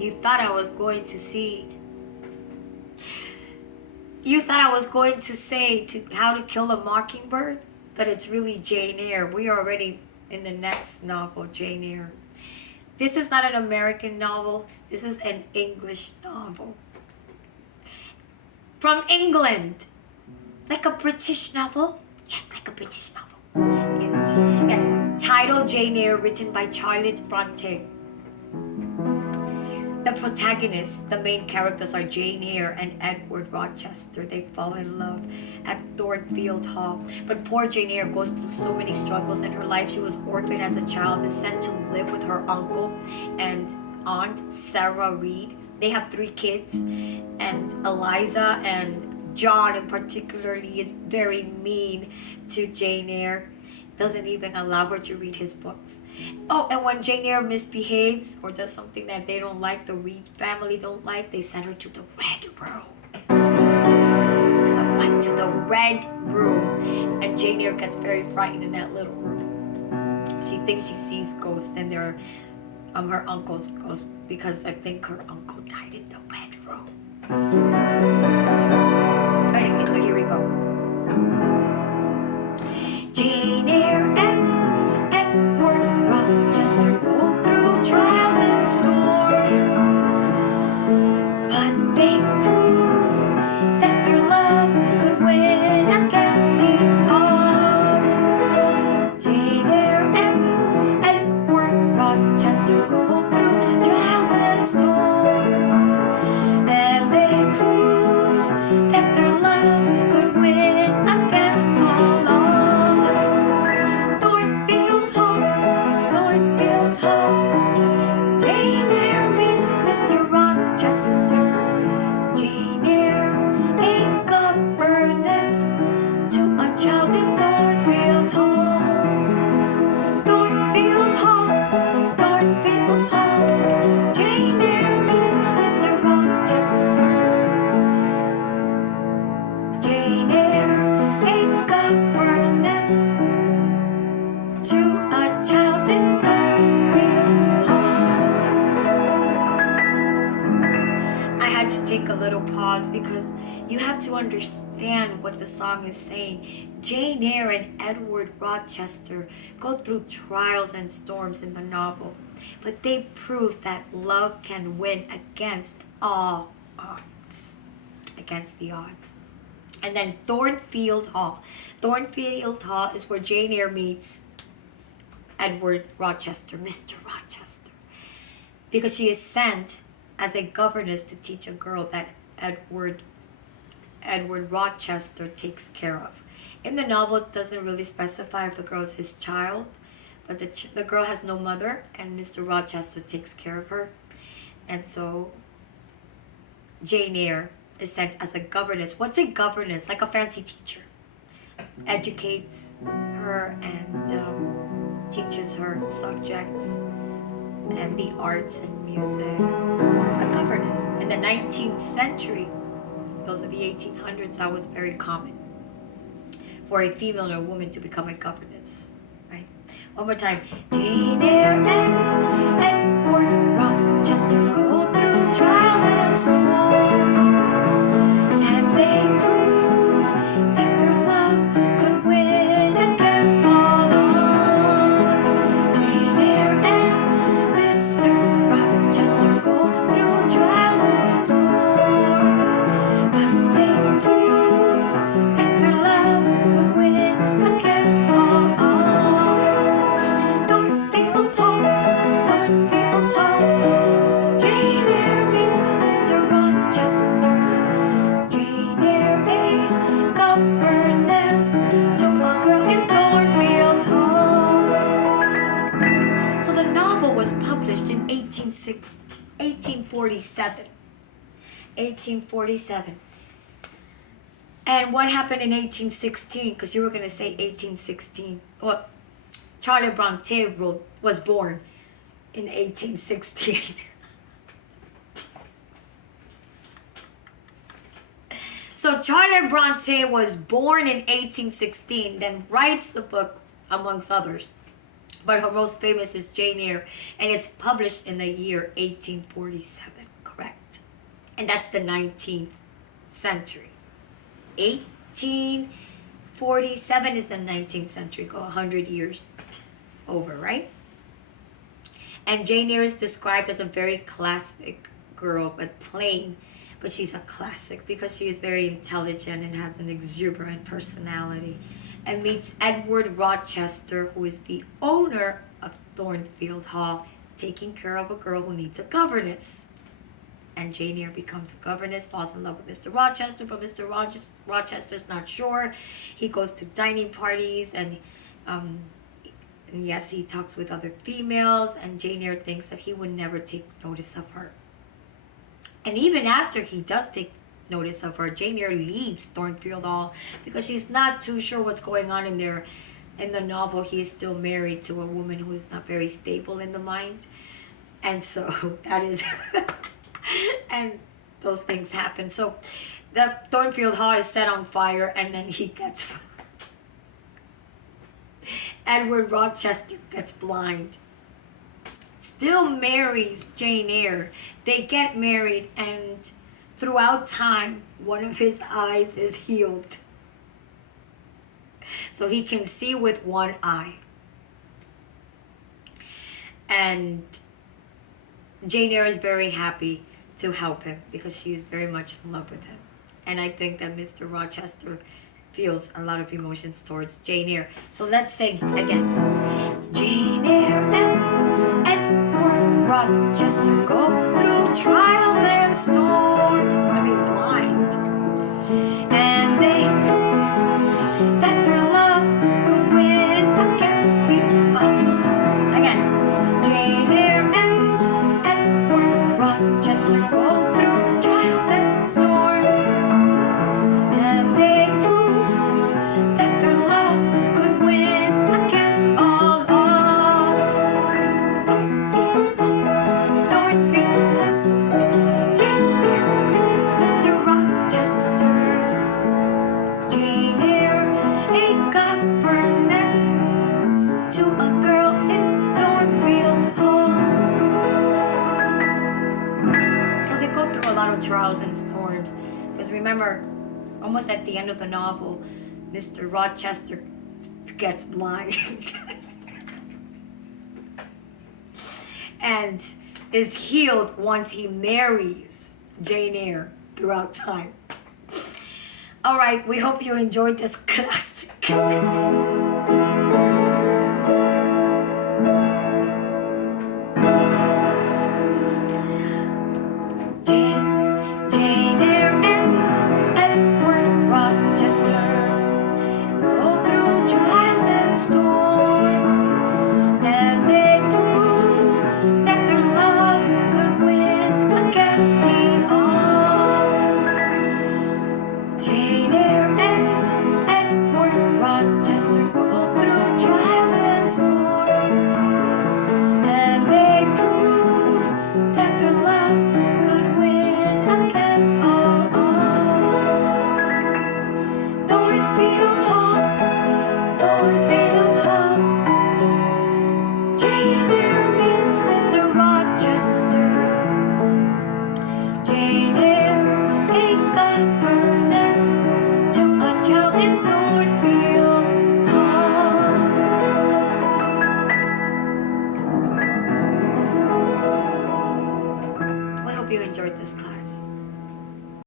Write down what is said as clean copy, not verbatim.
You thought I was going to see. You thought I was going to say to How to Kill a Mockingbird, but it's really Jane Eyre. We are already in the next novel, Jane Eyre. This is not an American novel. This is an English novel. From England. Like a British novel. Yes, like a British novel. English. Yes. Title Jane Eyre, written by Charlotte Bronte. The protagonists, the main characters, are Jane Eyre and Edward Rochester. They fall in love at Thornfield Hall. But poor Jane Eyre goes through so many struggles in her life. She was orphaned as a child and sent to live with her uncle and aunt, Sarah Reed. They have 3 kids, and Eliza and John in particularly is very mean to Jane Eyre. Doesn't even allow her to read his books. Oh, and when Jane Eyre misbehaves or does something that they don't like, the Reed family don't like, they send her to the Red Room. To the what? To the Red Room. And Jane Eyre gets very frightened in that little room. She thinks she sees ghosts, and they're her uncle's ghosts, because I think her uncle died in the Red Room. Anyway, so here we go. Jane Eyre and Edward Rochester go through trials and storms, but they prove that their love could win against the odds. Jane Eyre and Edward Rochester go through trials and storms, and they prove that their love could win against all odds. Because you have to understand what the song is saying. Jane Eyre and Edward Rochester go through trials and storms in the novel, but they prove that love can win against all odds. Against the odds. And then Thornfield Hall. Thornfield Hall is where Jane Eyre meets Edward Rochester, Mr. Rochester, because she is sent as a governess to teach a girl that Edward Rochester takes care of. In the novel, it doesn't really specify if the girl is his child, but the girl has no mother, and Mr. Rochester takes care of her. And so Jane Eyre is sent as a governess. What's a governess? Like a fancy teacher. Educates her and teaches her subjects and the arts and music. A governess. In the 19th century, those are the 1800s, that was very common for a female or a woman to become a governess. Right? One more time. Jane Eyre and Edward Rochester go through trials and storms, and they prove that their love could win against all odds. Jane Eyre and Mr. Rochester go through trials and storms, but they prove that their love could win against all odds. Thornfield Hall, Thornfield Hall. Jane Eyre meets Mr. Rochester. Jane Eyre, a governess, took a girl in Thornfield Hall. So the novel was published in 1847. 1847. And what happened in 1816? Because you were going to say 1816. Well, Charlotte Bronte was born in 1816. So Charlotte Bronte was born in 1816, then writes the book, amongst others, But her most famous is Jane Eyre, and it's published in the year 1847, correct? And that's the 19th century. 1847 is the 19th century, go 100 years over, right? And Jane Eyre is described as a very classic girl, but plain. But she's a classic because she is very intelligent and has an exuberant personality. And meets Edward Rochester, who is the owner of Thornfield Hall, taking care of a girl who needs a governess. And Jane Eyre becomes a governess, falls in love with Mr. Rochester, but Mr. Rochester's not sure. He goes to dining parties and yes, he talks with other females, and Jane Eyre thinks that he would never take notice of her. And even after he does take notice of her, Jane Eyre leaves Thornfield Hall because she's not too sure what's going on in there. In the novel, he is still married to a woman who is not very stable in the mind. And so that is, and those things happen. So the Thornfield Hall is set on fire, and then he gets, Edward Rochester gets blind. Still marries Jane Eyre. They get married, and throughout time, one of his eyes is healed. So he can see with one eye. And Jane Eyre is very happy to help him because she is very much in love with him. And I think that Mr. Rochester feels a lot of emotions towards Jane Eyre. So let's sing again. Jane Eyre and Edward Rochester go through trials and storms. I mean, blind. And they prove that their love could win against the odds. Again. Jane Eyre and Edward Rochester go through trials and storms. And they prove that their love could win against all odds. Thornfield Hall, Thornfield Hall. Jane Eyre meets Mr. Rochester. Jane Eyre, a governess to a girl in Thornfield Hall. So they go through a lot of trials and storms. Because remember, almost at the end of the novel, Mr. Rochester gets blind and is healed once he marries Jane Eyre throughout time. All right, we hope you enjoyed this classic. Jane Eyre and Edward Rochester go through trials and storms, and they prove that their love could win against the odds. Jane Eyre and Edward Rochester go through trials and storms, and they prove that their love could win against all odds. Thornfield Hall, Thornfield Hall. Jane Eyre meets Mr. Rochester. Jane Eyre, a governess to a child in Thornfield Hall. I hope you enjoyed this class.